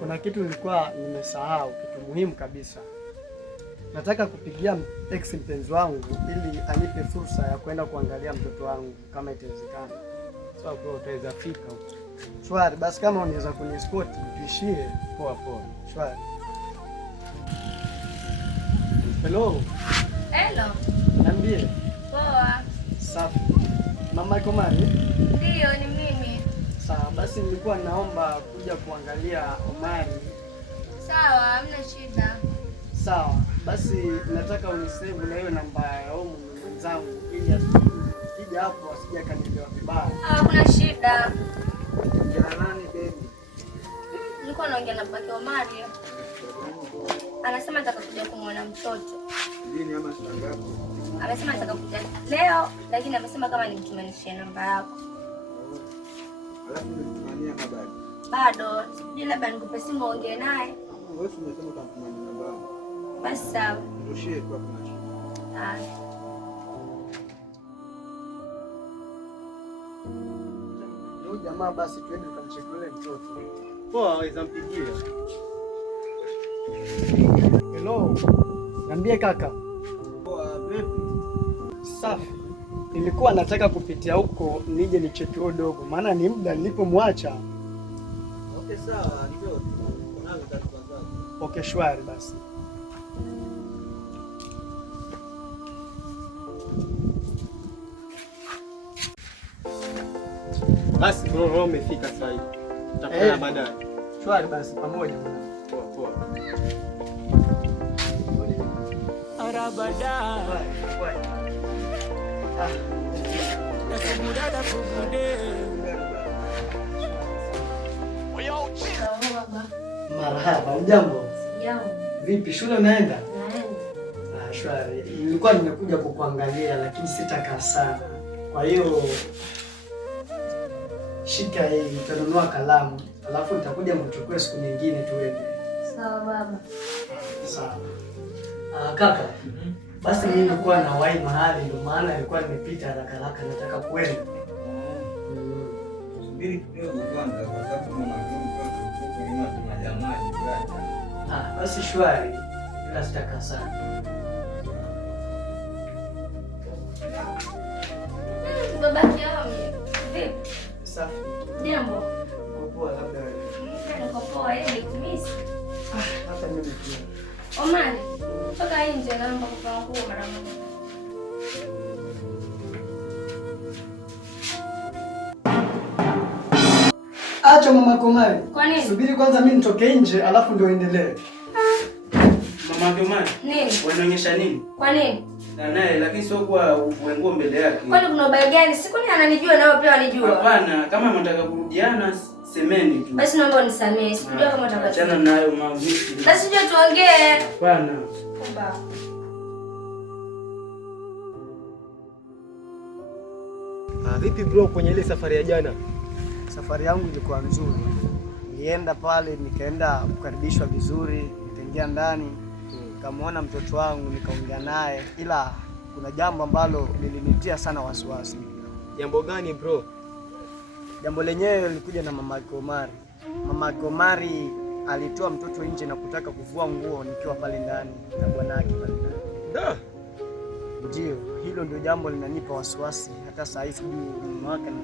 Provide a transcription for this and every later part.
kuna kitu nilikuwa nimesahau, kitu muhimu kabisa. Nataka kupigia ex mpenzi wangu ili anipe fursa ya kwenda kuangalia mtoto wangu kama itawezekana. Sawa bro, utaweza fika huko. Shwari, basi kama unaweza kunispoti tuishie. Poa poa. Shwari. Hello. Hello. Niambie. Poa. Safi. Mama iko mali? Ndio, ni mimi. Sawa, basi nilikuwa naomba kuja kuangalia Omari. Sawa, hamna shida. Sawa, basi nataka unisave na hiyo namba ya mwenzangu ili akija hapo asije akanielewa vibaya. Hakuna shida. Jina nani baby? Nilikuwa naongea na baba Omari. Anasema nataka kuja kumwona mtoto. Lini ama saa ngapi? Amesema nataka kuja leo, lakini amesema kama nimtumanishie namba yako. Alafu nitumania habari. Bado, sijui labda nikupe simu ongee naye. Wewe umesema utamtumania namba yangu. Basi sawa. Ndoshie kwa kuna shida. Ah. Ndio jamaa, basi tuende tukamchekelee mtoto. Poa, waweza mpigia. Hello. Niambie kaka. Poa, vipi? Safi. Nilikuwa nataka kupitia huko nije nicheki dogo, maana ni muda nilipomwacha. Okay, sawa, njoo. Unaanza taarifa zako. Okay, shwari basi. Basi bro, wewe umefika sasa hivi. Tutakutana baadaye. Shwari basi pamoja. Poa poa. Arabada. Marhaba, ujambo? Jambo. Vipi, shule unaenda? Naenda. Shwari. Nilikuwa nimekuja kukuangalia lakini sitakaa sana. Kwa hiyo shika hii, utanunua kalamu, alafu nitakuja mchukue siku nyingine tuende. Sawa baba. Sawa. Kaka. Basi mimi nilikuwa na wahi mahali, ndio maana nilikuwa nimepita haraka haraka, nataka kwenda. Subiri kidogo kwanza kwa sababu mama yangu kwa nyuma tuna jamaa jirani. Basi shwari. Ila sitakaa sana. Baba yangu. Vipi? Safi. Jambo. Poa, labda wewe. Niko poa, yeye kumisi. Hata mimi pia. Omari, toka nje naomba kuvaa nguo mara moja. Acha mama Komari. Kwa nini? Subiri kwanza mimi nitoke nje alafu ndio endelee. Mama Komari. Nini? Wanaonyesha nini? Kwa nini? Na naye lakini sio kwa uvue nguo mbele yake. Kwani kuna ubaya gani? Siku ni ananijua nao pia wanijua. Hapana, kama mnataka kurudiana semeni tu. Basi naomba unisamehe. Sikujua kama unataka. Achana nayo maumivu. Basi njoo tuongee. Hapana. Kumba. Vipi bro, kwenye ile safari ya jana? Safari yangu ilikuwa nzuri. Nilienda pale nikaenda kukaribishwa vizuri, nikaingia ndani, nikamwona mtoto wangu, nikaongea naye, ila kuna jambo ambalo lilinitia sana wasiwasi. Jambo gani bro? Jambo lenyewe lilikuja na mama Omari. Mama Omari alitoa mtoto nje na kutaka kuvua nguo nikiwa pale ndani na bwanake pale ndani. Da. Ndio, hilo ndio jambo linanipa wasiwasi hata saa hii sijui mama wake na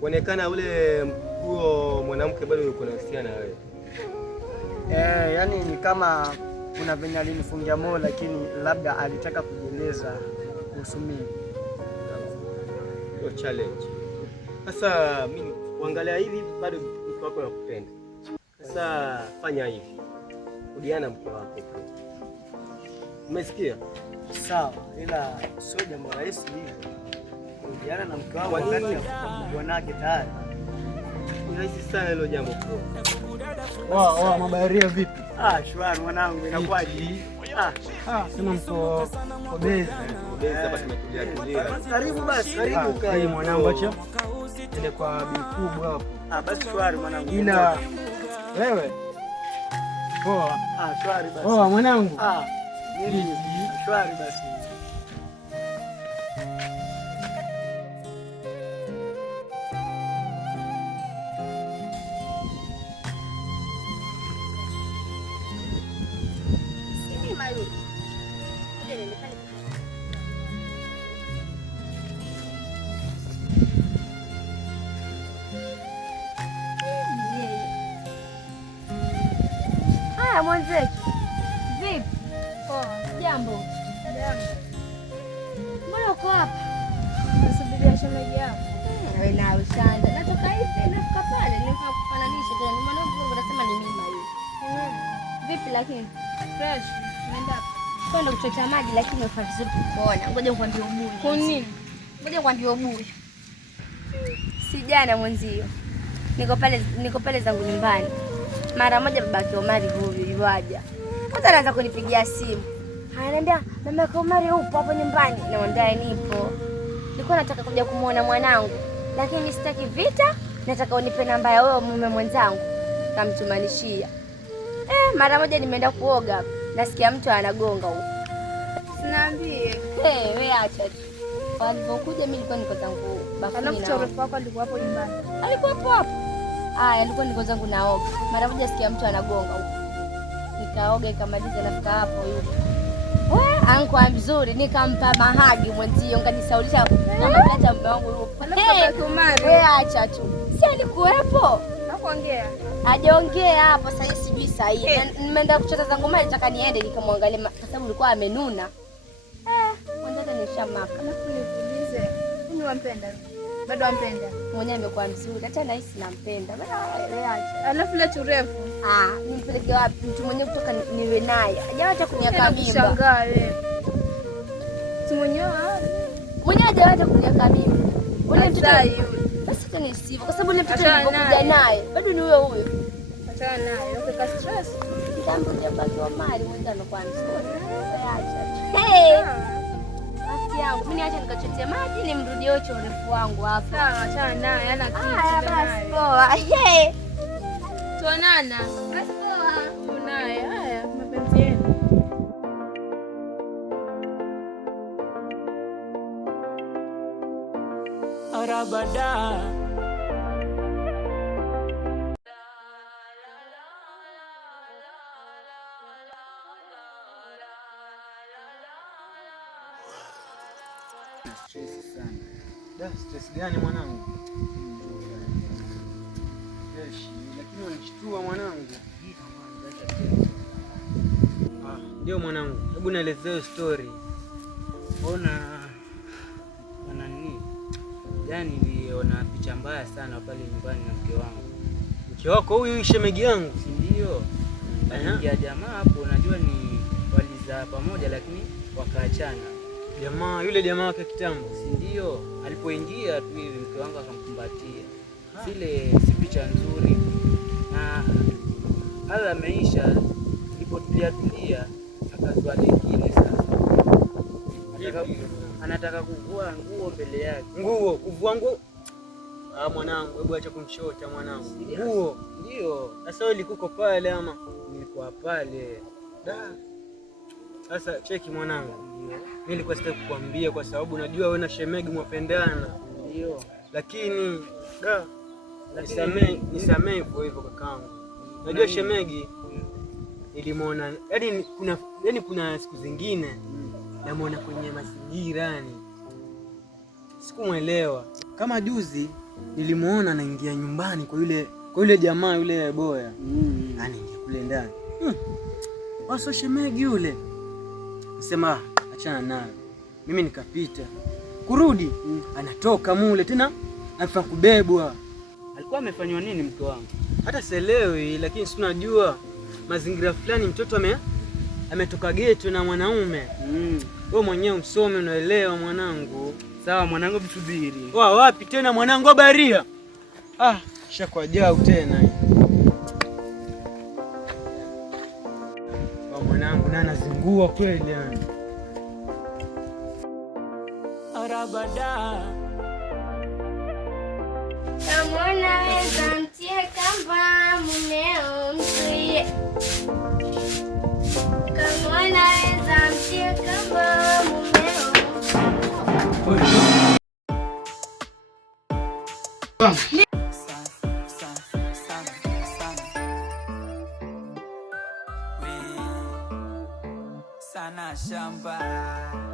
Kuonekana ule huo mwanamke bado yuko nahusiana na wewe. Yani ni kama kuna venye alinifungia moyo, lakini labda alitaka kujieleza kuhusu mimi. Hiyo challenge. Sasa mimi kuangalia hivi bado mke wako anakupenda. Sasa fanya hivi. Rudiana mke wako. Umesikia? Sawa, ila sio jambo rahisi hivi. Kurudiana na mke wangu wakati bwanake tayari. Ni rahisi sana hilo jambo bro. Mabaharia vipi? Shwari mwanangu, inakuwaje? Sema mko bezi hapa tumetulia. Karibu basi, karibu kai mwanangu, acha ile kwa bi kubwa hapo. Basi shwari mwanangu. Ila wewe poa. Shwari basi. Poa mwanangu. Mimi shwari basi. twende pale. Haya mwenzetu. Vipi? Poa. Jambo. Mbona uko hapa? Nasubiria shemeji yako. Wewe na ushanda. Natoka hivi nafika pale, nifaa kufananisha tena. Maana wewe unasema ni mimi hivi. Vipi lakini? Fresh. Nenda. Kwenda kuchota maji lakini ufanye vizuri kuona. Ngoja nikwambie ubuyu. Kwa nini? Ngoja nikwambie ubuyu. Si jana mwenzio. Niko pale zangu nyumbani. Mara moja babake Omari huyu yuaja. Kwanza anaanza kunipigia simu. Ananiambia, "Mama Omari upo hapo nyumbani?" Namwambia nipo. Nilikuwa nataka kuja kumuona mwanangu, lakini sitaki vita, nataka unipe namba ya wewe mume mwenzangu. Kamtumanishia. Mara moja nimeenda kuoga, nasikia mtu anagonga huko. Sinaambie. Wewe acha tu. Walipokuja mimi nilikuwa niko zangu bafuni. Alafu chorofu wako alikuwa hapo nyumbani. Alikuwa hapo. Alikuwa niko zangu naoga. Mara moja sikia mtu anagonga huko. Nikaoga ikamaliza nafika hapo yule. Anko mzuri nikampa mahagi mwenzio nganisaulisha kama plata mume wangu yupo. Wewe acha tu. Si alikuwepo? Hakuongea. Hajaongea hapo sasa sijui sahihi. Nimeenda kuchota zangu mali nataka niende nikamwangalia kwa sababu alikuwa amenuna. Mwanzo nishamaka. Alafu nikuulize, mimi wampenda? Bado wampenda? Mwenyewe amekuwa mzuri. Hata nahisi nampenda. Wewe acha. Alafu ile turefu. Nimpeleke wapi? Mtu mwenyewe kutoka niwe naye. Hajawacha kuniaka mimba. Shangaa wewe. Mtu mwenyewe hajawacha kuniaka mimba. Ule mtoto yule. Basi tena sivyo kwa sababu ile mtoto nilipokuja naye bado ni huyo huyo. Achana naye. Ukika stress. Nitambuja baki wa mali mwenza anakuwa mzuri. Acha. Basi yangu mimi niache nikachotea maji nimrudie ocho urefu wangu hapa. Sawa, achana naye ana kitu. Basi poa. Tuonana. Basi poa. Unaye. Haya, mapenzi yenu. Arabada. Stress sana. Stress gani mwanangu? Lakini unishtua mwanangu. Ndio mwanangu. Hebu nielezee story. Ona nini? Yaani niliona picha mbaya sana pale nyumbani na mke wangu. Mke wako huyu shemegi yangu? Si ndio? Aliingia jamaa hapo, unajua ni walizaa pamoja lakini wakaachana. Yule jamaa wake kitambo? Si ndio? Alipoingia tu hivi mke wangu akamkumbatia. Zile si picha nzuri. Na hala ameisha, tulia akazua lingine sasa. Anataka kuvua nguo mbele yake. Nguo? Kuvua nguo? Mwanangu, hebu acha kunishota mwanangu. Nguo? Ndio. Sasa wewe ulikuwa pale ama? Nilikuwa pale. Sasa cheki mwanangu. Mimi nilikuwa sitaki kukwambia kwa sababu najua wewe na shemegi mwapendana. Ndio. Lakini nisamee hivyo kakaangu. Najua shemegi nilimuona, yaani kuna siku zingine namuona kwenye mazingira yani. Sikumwelewa. Kama juzi nilimuona anaingia nyumbani kwa yule jamaa yule boya. Anaingia kule ndani. Waso shemegi yule. Nasema achana naye. Mimi nikapita. Kurudi anatoka mule tena afa kubebwa. Alikuwa amefanywa nini mke wangu? Hata sielewi, lakini si unajua mazingira fulani mtoto ametoka geto na mwanaume. Wewe mwenyewe msome unaelewa mwanangu. Sawa mwanangu, msubiri. Wapi tena mwanangu wa baria? Shakwa jau tena. Mwanangu na anazingua kweli yani. Arabada. Kama unaweza mtie kamba mumeo mzuie. Kama unaweza mtie kamba mumeo. Sana mashamba.